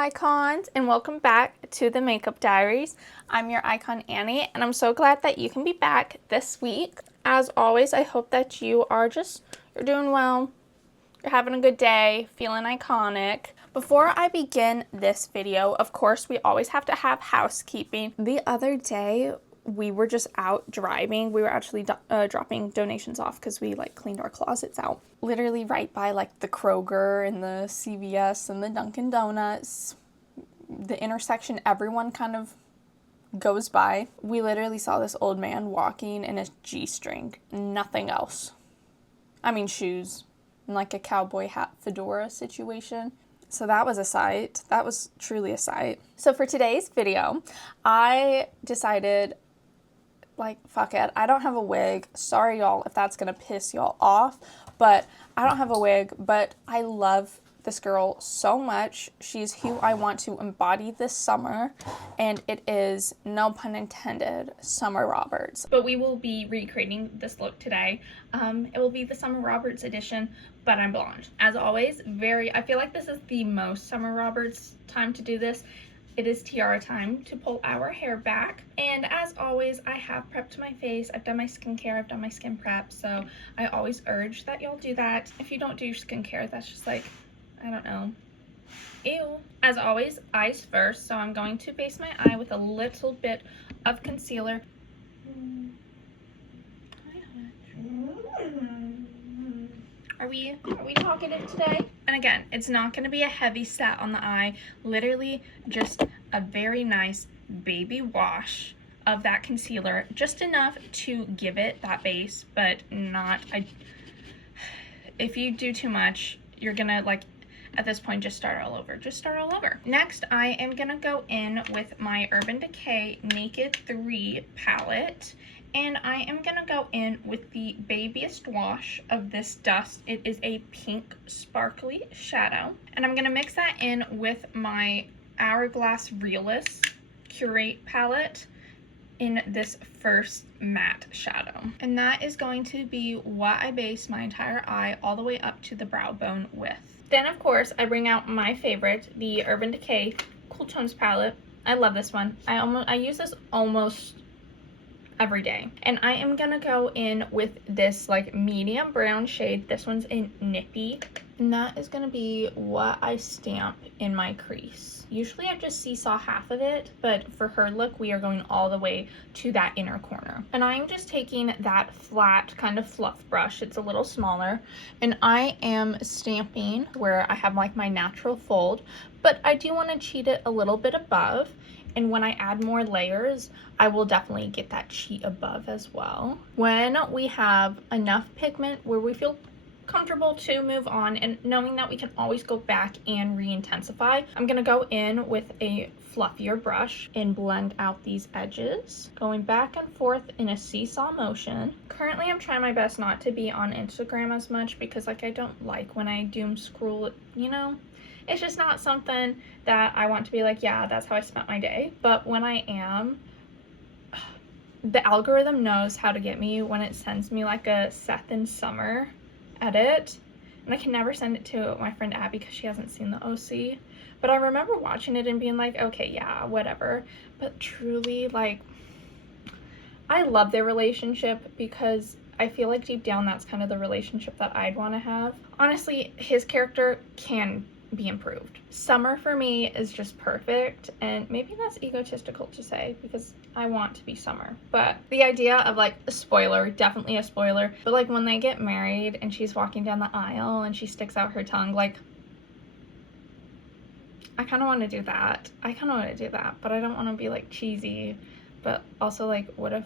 icons, and welcome back to the Makeup Diaries. I'm your icon Annie, and I'm so glad that you can be back this week. As always, I hope that you're doing well, you're having a good day, feeling iconic. Before I begin this video, of course, we always have to have housekeeping. The other day, we were just out driving. We were actually dropping donations off because we cleaned our closets out. Literally right by the Kroger and the CVS and the Dunkin' Donuts, the intersection everyone kind of goes by. We literally saw this old man walking in a G-string, nothing else. I mean shoes, and a cowboy hat fedora situation. So that was a sight. That was truly a sight. So for today's video, I decided, fuck it. I don't have a wig. Sorry, y'all, if that's going to piss y'all off. But I don't have a wig, but I love this girl so much. She's who I want to embody this summer. And it is, no pun intended, Summer Roberts. But we will be recreating this look today. It will be the Summer Roberts edition, but I'm blonde. As always, I feel like this is the most Summer Roberts time to do this. It is tiara time to pull our hair back. And as always, I have prepped my face. I've done my skincare, I've done my skin prep. So I always urge that y'all do that. If you don't do your skincare, that's just I don't know. Ew. As always, eyes first. So I'm going to base my eye with a little bit of concealer. Are we talkative today? And again, it's not going to be a heavy set on the eye. Literally just a very nice baby wash of that concealer. Just enough to give it that base, but not... if you do too much, you're going to, at this point, just start all over. Just start all over. Next, I am going to go in with my Urban Decay Naked 3 palette. And I am going to go in with the babiest wash of this dust. It is a pink sparkly shadow. And I'm going to mix that in with my Hourglass Realist Curate palette in this first matte shadow. And that is going to be what I base my entire eye all the way up to the brow bone with. Then, of course, I bring out my favorite, the Urban Decay Cool Tones palette. I love this one. I use this almost every day. And I am gonna go in with this medium brown shade. This one's in Nippy. And that is gonna be what I stamp in my crease. Usually I just seesaw half of it, but for her look, we are going all the way to that inner corner. And I'm just taking that flat kind of fluff brush. It's a little smaller. And I am stamping where I have my natural fold, but I do wanna cheat it a little bit above. And when I add more layers, I will definitely get that cheat above as well. When we have enough pigment where we feel comfortable to move on and knowing that we can always go back and re-intensify, I'm gonna go in with a fluffier brush and blend out these edges, going back and forth in a seesaw motion. Currently, I'm trying my best not to be on Instagram as much because I don't like when I doom scroll, It's just not something that I want to be yeah, that's how I spent my day. But when I am, the algorithm knows how to get me when it sends me a Seth and Summer edit. And I can never send it to my friend Abby because she hasn't seen the OC. But I remember watching it and being okay, yeah, whatever. But truly, I love their relationship because I feel deep down that's kind of the relationship that I'd want to have. Honestly, his character can be improved. Summer for me is just perfect, and maybe that's egotistical to say because I want to be Summer, but the idea of a spoiler, definitely a spoiler, but when they get married and she's walking down the aisle and she sticks out her tongue, I kind of want to do that. But I don't want to be cheesy, but also what if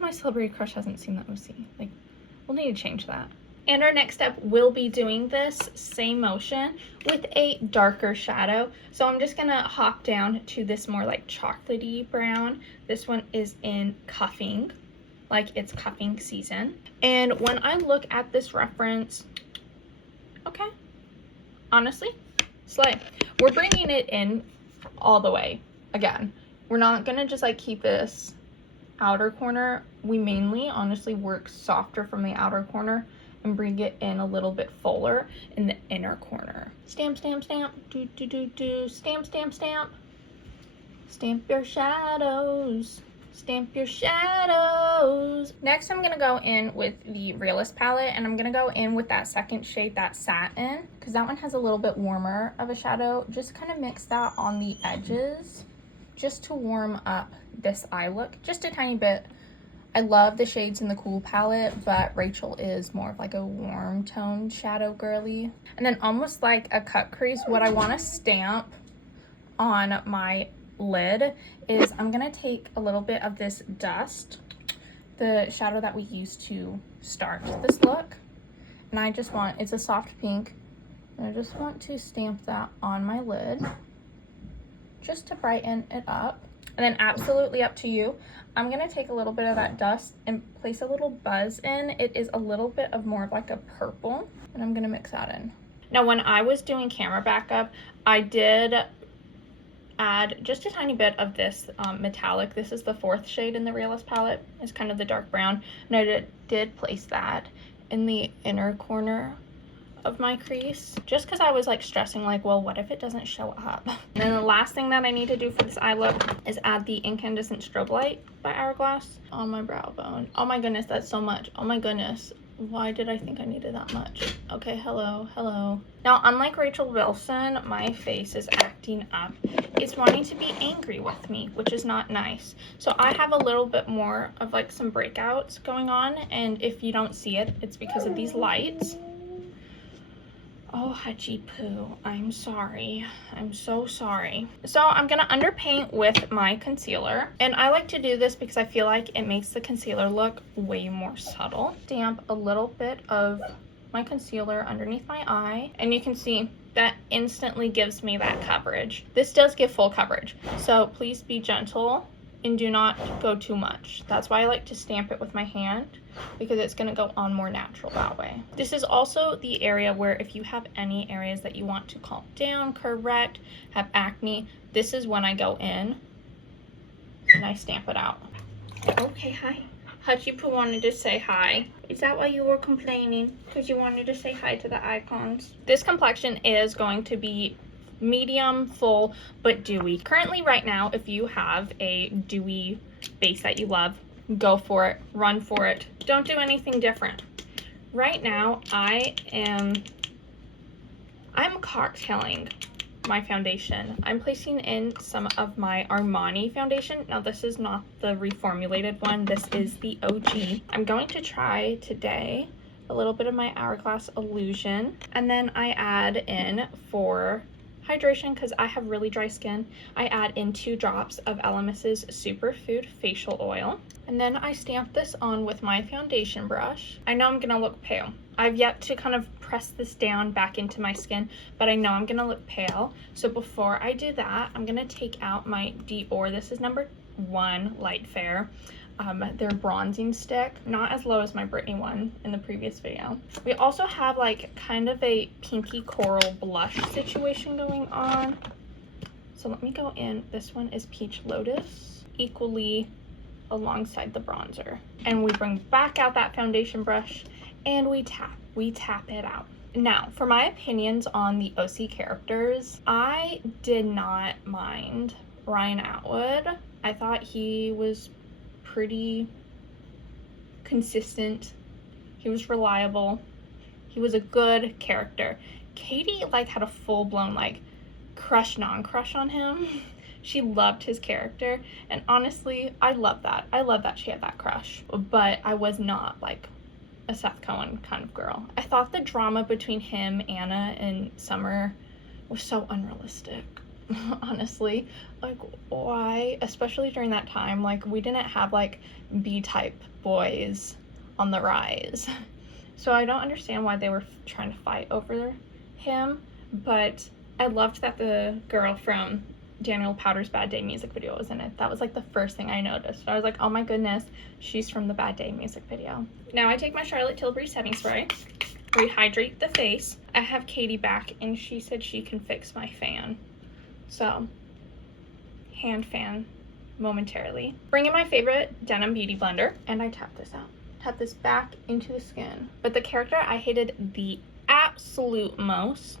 my celebrity crush hasn't seen the OC? We'll need to change that. And our next step will be doing this same motion with a darker shadow. So I'm just gonna hop down to this more chocolatey brown. This one is in Cuffing, it's cuffing season. And when I look at this reference, okay, honestly, slay. We're bringing it in all the way. Again, we're not gonna just keep this outer corner. We mainly honestly work softer from the outer corner and bring it in a little bit fuller in the inner corner. Stamp, stamp, stamp, do, do, do, do, stamp, stamp, stamp. Stamp your shadows. Stamp your shadows. Next, I'm gonna go in with the Realist palette, and I'm gonna go in with that second shade, that Satin, because that one has a little bit warmer of a shadow. Just kind of mix that on the edges, just to warm up this eye look, just a tiny bit. I love the shades in the Cool palette, but Rachel is more of like a warm toned shadow girly. And then almost like a cut crease, what I want to stamp on my lid is I'm gonna take a little bit of this Dust, the shadow that we used to start this look, and I just want, it's a soft pink, and I just want to stamp that on my lid just to brighten it up. And then absolutely up to you, I'm gonna take a little bit of that Dust and place a little Buzz in. It is a little bit of more of like a purple, and I'm gonna mix that in. Now when I was doing camera backup, I did add just a tiny bit of this metallic. This is the 4th shade in the Realist palette. It's kind of the dark brown, and I did place that in the inner corner of my crease, just because I was like stressing like, well, what if it doesn't show up? And then the last thing that I need to do for this eye look is add the Incandescent Strobe Light by Hourglass on my brow bone. Oh my goodness, that's so much. Oh my goodness, why did I think I needed that much? Okay, hello. Now, unlike Rachelbilson, my face is acting up. It's wanting to be angry with me, which is not nice. So I have a little bit more of like some breakouts going on, and if you don't see it, it's because of these lights. Oh, Hachi Poo, I'm sorry. I'm so sorry. So I'm gonna underpaint with my concealer. And I like to do this because I feel like it makes the concealer look way more subtle. Stamp a little bit of my concealer underneath my eye. And you can see that instantly gives me that coverage. This does give full coverage. So please be gentle and do not go too much. That's why I like to stamp it with my hand, because it's gonna go on more natural that way. This is also the area where if you have any areas that you want to calm down, correct, have acne, this is when I go in and I stamp it out. Okay, hi. Hachi Poo wanted to say hi. Is that why you were complaining? Because you wanted to say hi to the icons? This complexion is going to be medium, full, but dewy. Currently, right now, if you have a dewy base that you love, go for it, run for it. Don't do anything different. Right now, I'm cocktailing my foundation. I'm placing in some of my Armani foundation. Now, this is not the reformulated one. This is the OG. I'm going to try today a little bit of my Hourglass Illusion, and then I add in for hydration, because I have really dry skin, I add in 2 drops of Elemis's Superfood Facial Oil. And then I stamp this on with my foundation brush. I know I'm gonna look pale. I've yet to kind of press this down back into my skin, but I know I'm gonna look pale. So before I do that, I'm gonna take out my Dior. This is number 1 Light Fair. Their bronzing stick, not as low as my Britney one in the previous video. We also have like kind of a pinky coral blush situation going on. So let me go in. This one is Peach Lotus, equally alongside the bronzer. And we bring back out that foundation brush and we tap it out. Now, for my opinions on the OC characters, I did not mind Ryan Atwood. I thought he was pretty consistent. He was reliable. He was a good character. Katie like had a full-blown like crush non-crush on him. She loved his character, and honestly, I love that. I love that she had that crush, but I was not like a Seth Cohen kind of girl. I thought the drama between him, Anna, and Summer was so unrealistic. Honestly, like, why, especially during that time, like, we didn't have like B-type boys on the rise. So I don't understand why they were trying to fight over him, but I loved that the girl from Daniel Powter's Bad Day music video was in it. That was like the first thing I noticed. I was like, oh my goodness, she's from the Bad Day music video. Now I take my Charlotte Tilbury setting spray, rehydrate the face. I have Katie back and she said she can fix my fan. So, hand fan momentarily. Bring in my favorite denim beauty blender and I tap this out. tap this back into the skin. But the character I hated the absolute most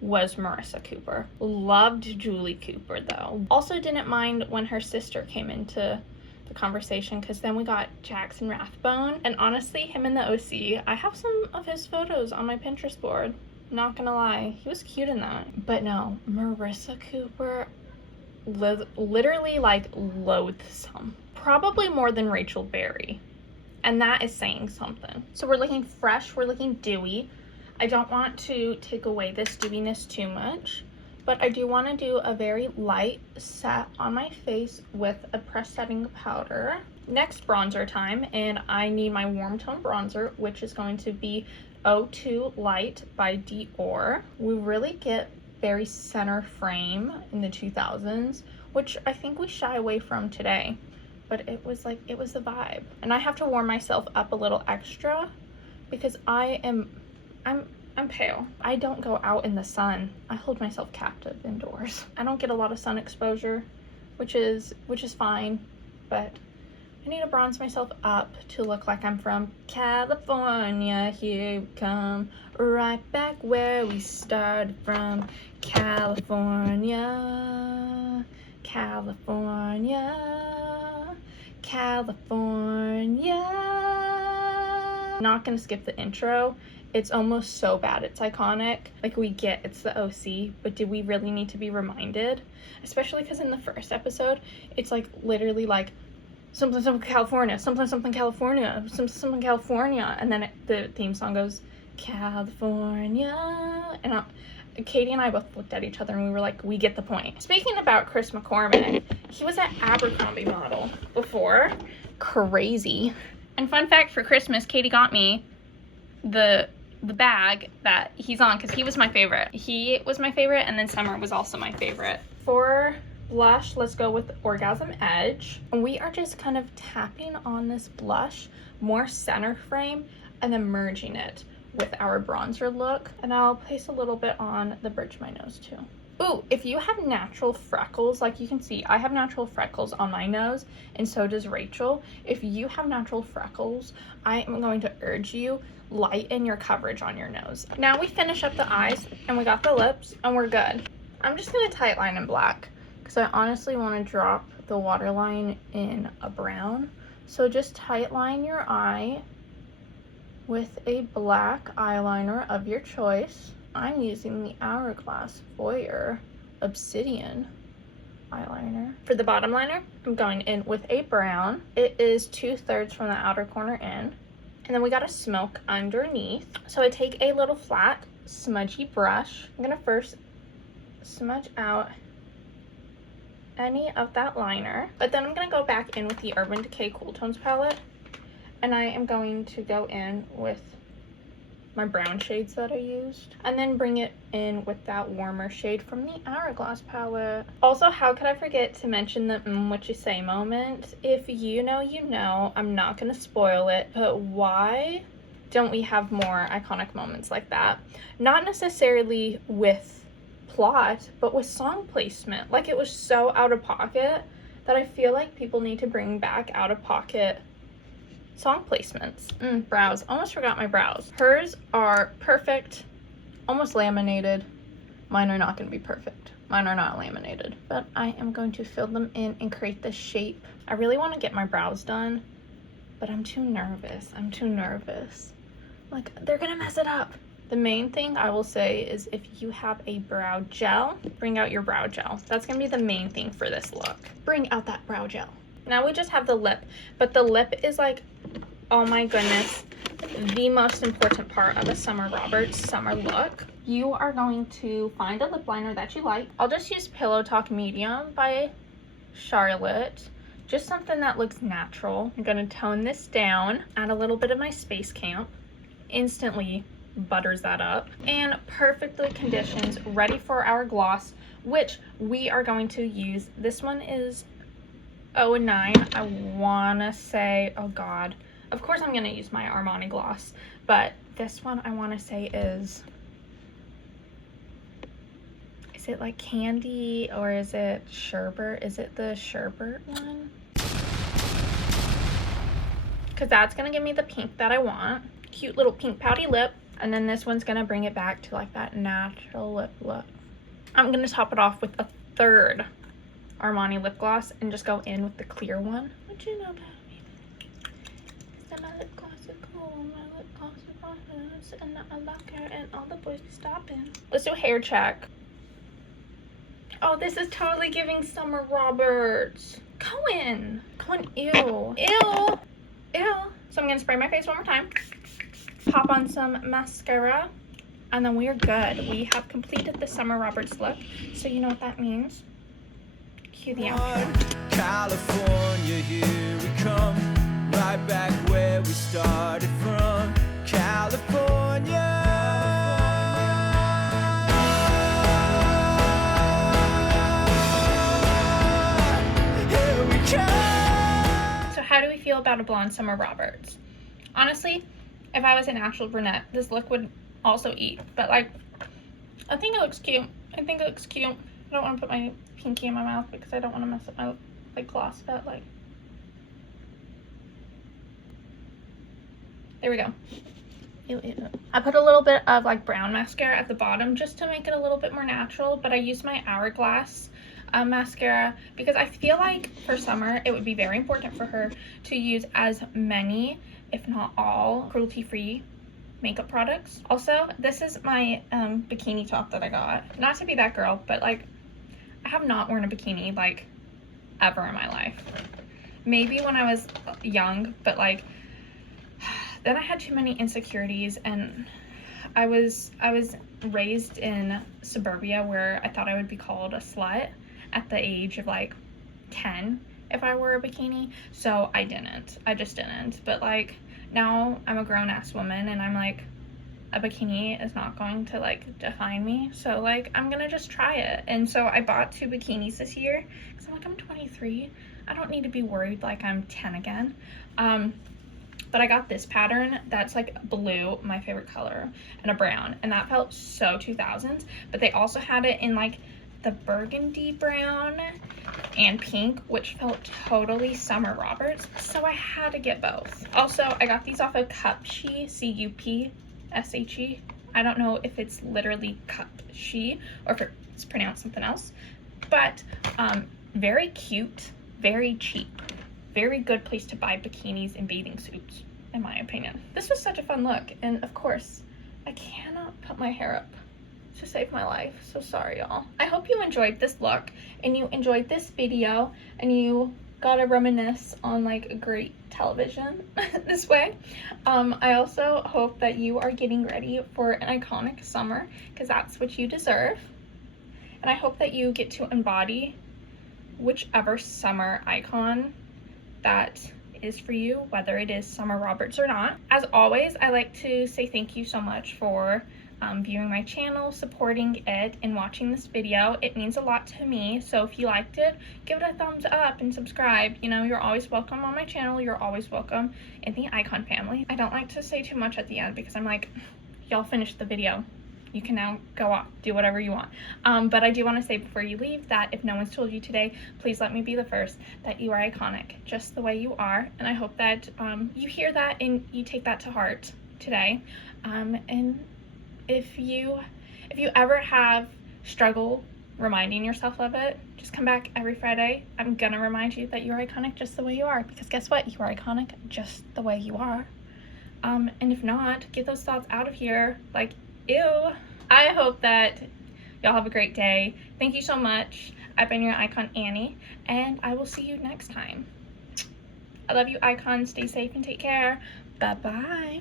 was Marissa Cooper. Loved Julie Cooper though. Also didn't mind when her sister came into the conversation, because then we got Jackson Rathbone, and honestly him in the OC, I have some of his photos on my Pinterest board, not gonna lie, he was cute in that. But no, Marissa Cooper, literally like loathsome, probably more than Rachel Berry, and that is saying something. So we're looking fresh, we're looking dewy. I don't want to take away this dewiness too much, but I do want to do a very light set on my face with a press setting powder. Next, bronzer time, and I need my warm tone bronzer, which is going to be O2 Light by Dior. We really get very center frame in the 2000s, which I think we shy away from today, but it was the vibe. And I have to warm myself up a little extra because I'm pale. I don't go out in the sun. I hold myself captive indoors. I don't get a lot of sun exposure, which is fine, but I need to bronze myself up to look like I'm from California. Here we come, right back where we started from. California, California, California. Not gonna skip the intro. It's almost so bad it's iconic. Like, we get it's the OC, but do we really need to be reminded? Especially because in the first episode, it's like literally like something something California, something something California, something something California, and then the theme song goes California, and Katie and I both looked at each other and we were like, we get the point. Speaking about Chris McCormick, he was an Abercrombie model before. Crazy. And fun fact, for Christmas, Katie got me the bag that he's on, because he was my favorite. He was my favorite, and then Summer was also my favorite. For blush, let's go with Orgasm Edge. And we are just kind of tapping on this blush, more center frame, and then merging it with our bronzer look. And I'll place a little bit on the bridge of my nose too. Ooh, if you have natural freckles, like you can see, I have natural freckles on my nose, and so does Rachel. If you have natural freckles, I am going to urge you, lighten your coverage on your nose. Now we finish up the eyes, and we got the lips, and we're good. I'm just gonna tight line in black, because I honestly want to drop the waterline in a brown. So just tight line your eye with a black eyeliner of your choice. I'm using the Hourglass Foyer Obsidian eyeliner. For the bottom liner, I'm going in with a brown. It is 2/3 from the outer corner in. And then we got a smoke underneath. So I take a little flat, smudgy brush. I'm gonna first smudge out any of that liner, but then I'm gonna go back in with the Urban Decay Cool Tones palette, and I am going to go in with my brown shades that I used, and then bring it in with that warmer shade from the Hourglass palette. Also, how could I forget to mention the what you say moment? If you know, you know. I'm not gonna spoil it, but why don't we have more iconic moments like that? Not necessarily with plot, but with song placement. Like, it was so out of pocket that I feel like people need to bring back out of pocket song placements. Brows. Almost forgot my brows. Hers are perfect, almost laminated. Mine are not going to be perfect. Mine are not laminated, but I am going to fill them in and create the shape. I really want to get my brows done, but I'm too nervous. Like, they're gonna mess it up. The main thing I will say is, if you have a brow gel, bring out your brow gel. That's gonna be the main thing for this look. Bring out that brow gel. Now we just have the lip, but the lip is like, oh my goodness, the most important part of a Summer Roberts summer look. You are going to find a lip liner that you like. I'll just use Pillow Talk Medium by Charlotte. Just something that looks natural. I'm gonna tone this down, add a little bit of my Space Camp. Instantly butters that up, and perfectly conditions, ready for our gloss, which we are going to use. This one is 09. I wanna say, oh god, of course I'm gonna use my Armani gloss, but this one I wanna say is it like candy, or is it sherbet? Is it the sherbet one? because that's gonna give me the pink that I want. Cute little pink pouty lip. And then this one's gonna bring it back to like that natural lip look. I'm gonna top it off with a third Armani lip gloss and just go in with the clear one. What you know about me? That my lip gloss is cool, my lip gloss is honest, and I like her, and all the boys be stopping. Let's do a hair check. Oh, this is totally giving Summer Roberts. Cohen, ew. Ew. So I'm gonna spray my face one more time. Pop on some mascara. And then we are good. We have completed the Summer Roberts look. So you know what that means. Cue the outro. California, here we come. Right back where we started from. California. Here we come. So how do we feel about a blonde Summer Roberts? Honestly, if I was a natural brunette, this look would also eat. But like, I think it looks cute. I don't want to put my pinky in my mouth because I don't want to mess up my like gloss, but like, there we go. Ew. I put a little bit of like brown mascara at the bottom just to make it a little bit more natural, but I used my Hourglass mascara because I feel like for summer it would be very important for her to use as many, if not all, cruelty-free makeup products. Also, this is my bikini top that I got. Not to be that girl, but like, I have not worn a bikini like ever in my life. Maybe when I was young, but like then I had too many insecurities, and I was raised in suburbia where I thought I would be called a slut at the age of like 10 if I wore a bikini. So I just didn't. But like, now I'm a grown-ass woman and I'm like, a bikini is not going to like define me, so like I'm gonna just try it. And so I bought 2 bikinis this year because I'm like, I'm 23, I don't need to be worried like I'm 10 again. But I got this pattern that's like blue, my favorite color, and a brown, and that felt so 2000s. But they also had it in like the burgundy brown and pink, which felt totally Summer Roberts, so I had to get both. Also, I got these off of Cupshe, C-U-P-S-H-E. I don't know if it's literally Cupshe or if it's pronounced something else, but very cute, very cheap, very good place to buy bikinis and bathing suits, in my opinion. This was such a fun look, and of course, I cannot put my hair up to save my life, so sorry y'all. I hope you enjoyed this look and you enjoyed this video and you got to reminisce on like a great television this way. I also hope that you are getting ready for an iconic summer, because that's what you deserve, and I hope that you get to embody whichever summer icon that is for you, whether it is Summer Roberts or not. As always, I like to say thank you so much for viewing my channel, supporting it, and watching this video. It means a lot to me, so if you liked it, give it a thumbs up and subscribe. You know, you're always welcome on my channel, you're always welcome in the Icon family. I don't like to say too much at the end because I'm like, y'all finished the video, you can now go off, do whatever you want. But I do want to say before you leave that if no one's told you today, please let me be the first, that you are iconic just the way you are. And I hope that you hear that and you take that to heart today. And if you ever have struggle reminding yourself of it, just come back every Friday. I'm gonna remind you that you're iconic just the way you are, because guess what? You are iconic just the way you are. And if not, get those thoughts out of here. Like, ew. I hope that y'all have a great day. Thank you so much. I've been your Icon Annie, and I will see you next time. I love you, Icon. Stay safe and take care. Bye-bye.